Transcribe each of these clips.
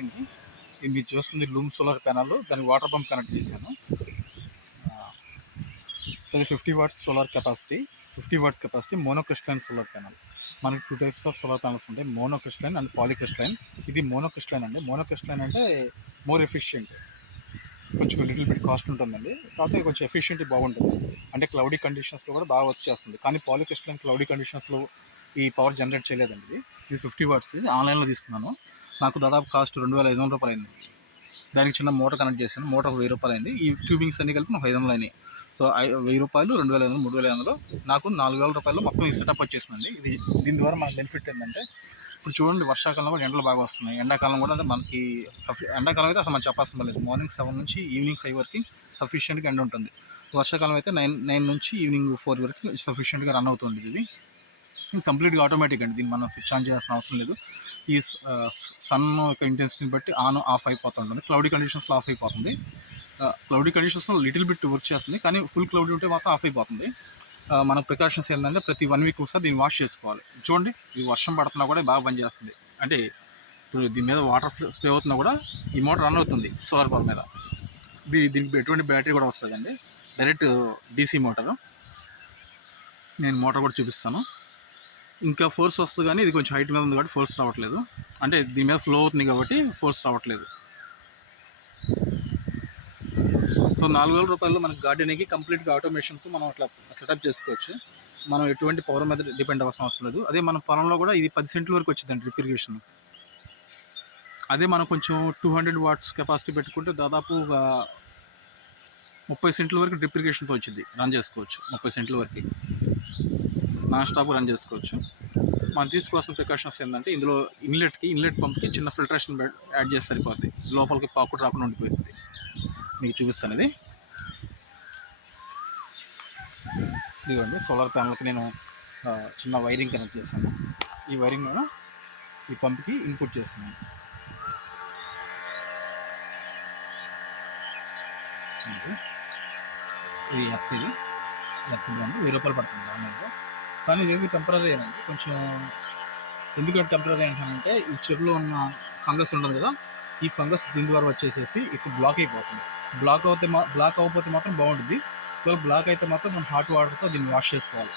అండి ఇది మీరు చూస్తుంది లూమ్ సోలార్ ప్యానల్, దానికి వాటర్ పంప్ కనెక్ట్ చేశాను. అది 50 watts solar capacity, 50 watts capacity monocrystalline solar panel. మనకి 2 టైప్స్ ఆఫ్ సోలార్ ప్యానల్స్ ఉంటాయి, మోనోక్రిస్టలైన్ అండ్ పాలీక్రిస్టలైన్. ఇది మోనోక్రిస్టలైన్ అండి. మోనోక్రిస్టలైన్ అంటే మోర్ ఎఫిషియంట్, కొంచెం లిటిల్ బిట్ కాస్ట్ ఉంటుందండి, కాకపోతే కొంచెం ఎఫిషియెంట్ బాగుంటుంది. అంటే క్లౌడీ కండిషన్స్లో కూడా బాగా వర్క్ చేస్తుంది. కానీ పాలీక్రిస్టలైన్ క్లౌడీ కండిషన్స్లో ఈ పవర్ జనరేట్ చేయలేదండి. ఇది 50 వాట్స్, ఇది ఆన్లైన్లో తీసుకున్నాను. నాకు దాదాపు కాస్ట్ 2500 రూపాయలు అయింది. దానికి చిన్న మోటార్ కనెక్ట్ చేశాను, మోటార్ 1000 రూపాయలు అయింది. ఈ ట్యూబింగ్స్ అన్ని కలిపి నాకు 500 అయినాయి. సో 1000 రూపాయలు, 2500, 3500, నాకు 4000 రూపాయలు మొత్తం ఈ సెటప్ వచ్చేసిందండి. ఇది దీని ద్వారా మనకు బెనిఫిట్ ఏంటంటే, ఇప్పుడు చూడండి వర్షాకాలంలో కూడా ఎండలు బాగా వస్తున్నాయి, ఎండాకాలం కూడా మనకి ఎండాకాలం అయితే అసలు మనం చెప్పాల్సిన లేదు. మార్నింగ్ 7 నుంచి ఈవినింగ్ 5 వరకు సఫిషియెంట్గా ఎండ ఉంటుంది. వర్షాకాలం అయితే 9 నుంచి ఈవినింగ్ 4 వరకు సఫిషియెంట్గా రన్ అవుతుంది. ఇది కంప్లీట్గా ఆటోమేటిక్ అండి, దీన్ని మనం స్విచ్ ఆన్ చేయాల్సిన అవసరం లేదు. ఈ సన్ యొక్క ఇంటెన్సిటీని బట్టి ఆన్ ఆఫ్ అయిపోతుంటుంది. క్లౌడీ కండిషన్స్లో ఆఫ్ అయిపోతుంది. క్లౌడీ కండిషన్స్లో లిటిల్ బిట్ వర్క్ చేస్తుంది, కానీ ఫుల్ క్లౌడీ ఉంటే మాత్రం ఆఫ్ అయిపోతుంది. మన ప్రికాషన్స్ ఏంటంటే ప్రతి 1 వీక్ ఒకసారి దీన్ని వాష్ చేసుకోవాలి. చూడండి, ఈ వర్షం పడుతున్నా కూడా బాగా పనిచేస్తుంది. అంటే ఇప్పుడు దీని మీద వాటర్ స్ప్రే అవుతున్నా కూడా ఈ మోటార్ రన్ అవుతుంది సోలార్ పవర్ మీద. దీనికి ఎటువంటి బ్యాటరీ కూడా వస్తుందండి, డైరెక్ట్ డీసీ మోటారు. నేను మోటార్ కూడా చూపిస్తాను. ఇంకా ఫోర్స్ వస్తుంది, కానీ ఇది కొంచెం హైట్ మీద ఉంది కాబట్టి ఫోర్స్ రావట్లేదు. అంటే దీని మీద ఫ్లో అవుతుంది కాబట్టి ఫోర్స్ రావట్లేదు. సో 4000 రూపాయల్లో మనకి గార్డెనింగ్కి కంప్లీట్గా ఆటోమేషన్తో మనం అట్లా సెటప్ చేసుకోవచ్చు. మనం ఎటువంటి పవర్ మీద డిపెండ్ అవ్వాల్సిన అవసరం లేదు. అదే మన పొలంలో కూడా ఇది 10 సెంట్ల వరకు వచ్చిందండి డ్రిప్ ఇరిగేషన్. అదే మనం కొంచెం 200 వాట్స్ కెపాసిటీ పెట్టుకుంటే దాదాపు 30 సెంట్ల వరకు డ్రిప్ ఇరిగేషన్తో వచ్చింది, రన్ చేసుకోవచ్చు. 30 సెంట్ల వరకు నాన్ స్టాప్ రన్ చేసుకోవచ్చు. మనం తీసుకోవాల్సిన ప్రికాషన్స్ ఏంటంటే, ఇందులో ఇన్లెట్ పంప్కి చిన్న ఫిల్టరేషన్ యాడ్ చేస్తే సరిపోతుంది, లోపలికి పాకుడు రాకుండా ఉండిపోతుంది. మీకు చూపిస్తాను. ఇదిగోండి, సోలార్ ప్యానల్కి నేను చిన్న వైరింగ్ కనెక్ట్ చేశాను. ఈ వైరింగ్ నేను ఈ పంప్కి ఇన్పుట్ చేస్తున్నాను. ఇది ఎఫ్టీది 1000 రూపాయలు పడుతుంది ఆన్లైన్లో. కానీ ఇది టెంపరీ అండి కొంచెం. ఎందుకంటే టెంపరీ ఏంటంటే, ఈ చెరువులో ఉన్న ఫంగస్ ఉండదు కదా, ఈ ఫంగస్ దీని ద్వారా వచ్చేసేసి ఇప్పుడు బ్లాక్ అయిపోతుంది. బ్లాక్ అవ్వకపోతే మాత్రం బాగుంటుంది. ఒకవేళ బ్లాక్ అయితే మాత్రం మనం హాట్ వాటర్తో దీన్ని వాష్ చేసుకోవాలి.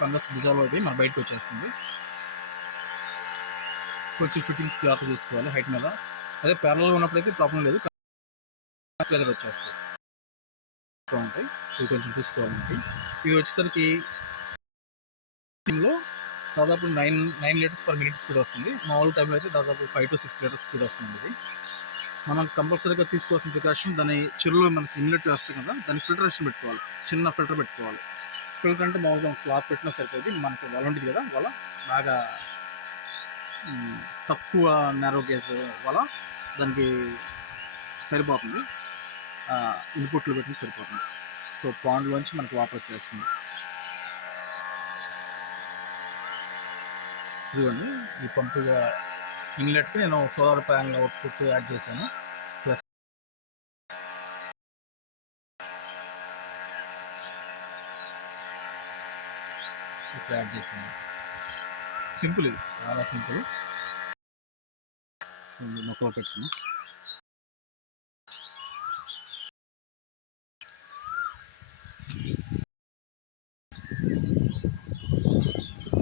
ఫంగస్ డిజాల్వ్ అయిపోయి మన బయటకు వచ్చేస్తుంది. కొంచెం ఫిట్టింగ్స్ జాగ్రత్త చూసుకోవాలి హైట్ మీద. అదే ప్యారలల్గా ఉన్నప్పుడైతే ప్రాబ్లం లేదు, ప్లెజర్ వచ్చేస్తుంది. ఉంటాయి ఇది కొంచెం చూసుకోవాలంటే. ఇది వచ్చేసరికి లో దాదాపు 9 లీటర్స్ పర్ మినిట్ స్పీడ్ వస్తుంది. మామూలు టైంలో అయితే దాదాపు 5 to 6 లీటర్స్ స్పీడ్ వస్తుంది. ఇది మనం కంపల్సరీగా తీసుకోవాల్సిన ప్రికాషన్, దాని చెరువులో మనకి ఇన్లెట్ వేస్తాం కదా, దాన్ని ఫిల్టరేషన్ పెట్టుకోవాలి, చిన్న ఫిల్టర్ పెట్టుకోవాలి. ఫిల్టర్ అంటే మామూలుగా క్లాత్ పెట్టినా సరిపోతుంది. మనకి వల ఉంటుంది కదా, వల బాగా తక్కువ నేరో గేజ్ వల, దానికి సరిపోతుంది. ఇన్పుట్లు పెట్టిన సరిపోతుంది. సో పాండ్లోంచి మనకి వాటర్ వచ్చేస్తుంది. ఇదిగోండి, ఈ పంపుగా ఇన్లెట్కి నేను సోలార్ ప్యానల్ అవుట్పుట్ యాడ్ చేశాను. ప్లస్ ఇప్పుడు యాడ్ చేశాను. సింపుల్, ఇది చాలా సింపుల్. మొక్కలు పెట్టుకున్నాం.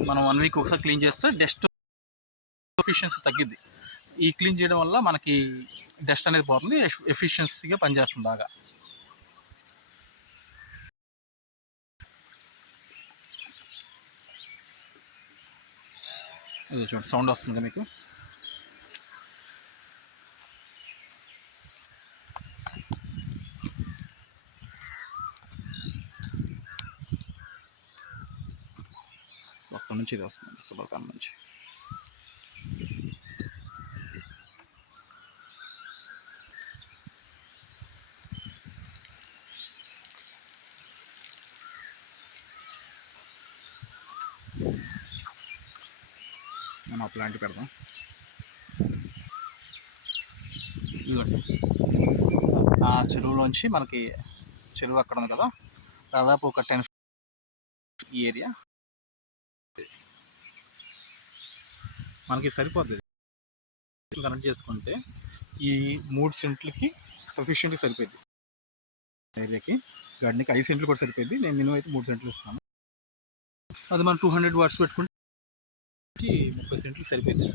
మనం 1 వీక్ ఒకసారి క్లీన్ చేస్తే డస్ట్ ఎఫిషియన్సీ తగ్గిద్ది. ఈ క్లీన్ చేయడం వల్ల మనకి డస్ట్ అనేది పోతుంది, ఎఫిషియన్సీగా పనిచేస్తుంది బాగా. ఇది చూడండి, సౌండ్ వస్తుంది మీకు. అక్కడ నుంచి ఇది వస్తుంది, సోలార్ ప్యానల్ నుంచి. మనం ఆ ప్లాంట్ పెడదాం. ఇదిగోండి, ఆ చెరువులోంచి మనకి చెరువు అక్కడ ఉంది కదా, దాదాపు ఒక 10 ఈ ఏరియా మనకి సరిపోద్ది. కనెక్ట్ చేసుకుంటే ఈ 3 సెంట్లకి సఫిషియెంట్గా సరిపోయింది. ఏరియాకి గార్డెన్కి 5 సెంట్లు కూడా సరిపోయింది. నేను మినిమం అయితే 3 సెంట్లు ఇస్తున్నాను. అది మనం 200 వాట్స్ పెట్టుకుంటే 30 సెంట్లు సరిపోయింది.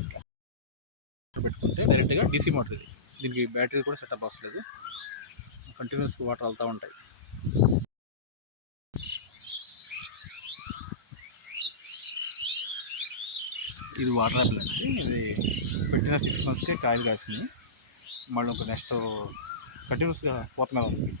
పెట్టుకుంటే డైరెక్ట్గా డీసీ మోటార్ ఇది. దీనికి బ్యాటరీ కూడా సెటప్ అవసరం లేదు. కంటిన్యూస్గా వాటర్ వెళ్తూ ఉంటాయి. ఇది వాటర్ యాపిల్ అండి. ఇది పెట్టిన 6 monthsకే కాయలు కాసింది. మళ్ళీ ఒక నెక్స్ట్ కంటిన్యూస్గా పూత మీద ఉంది.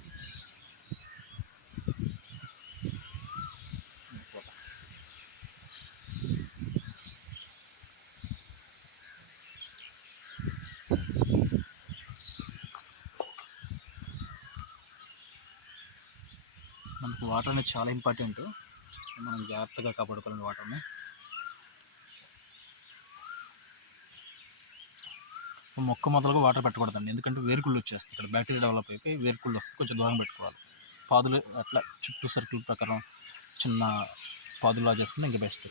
మనకు వాటర్ అనేది చాలా ఇంపార్టెంట్. మనం జాగ్రత్తగా కాపాడుకోవాలి వాటర్ని. మొక్క మొదలుగా వాటర్ పెట్టకూడదండి, ఎందుకంటే వేరుకుళ్ళు వచ్చేస్తాయి. ఇక్కడ బ్యాక్టీరియా డెవలప్ అయిపోయి వేరుకుళ్ళు వస్తుంది. కొంచెం దూరం పెట్టుకోవాలి. పాదులు అట్లా చుట్టూ సర్కిల్ ప్రకారం చిన్న పాదులా చేసుకుంటే ఇంకా బెస్ట్.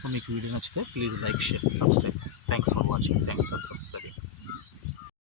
సో మీకు వీడియో నచ్చితే please like, share, subscribe. Thanks for watching. Thanks for subscribing.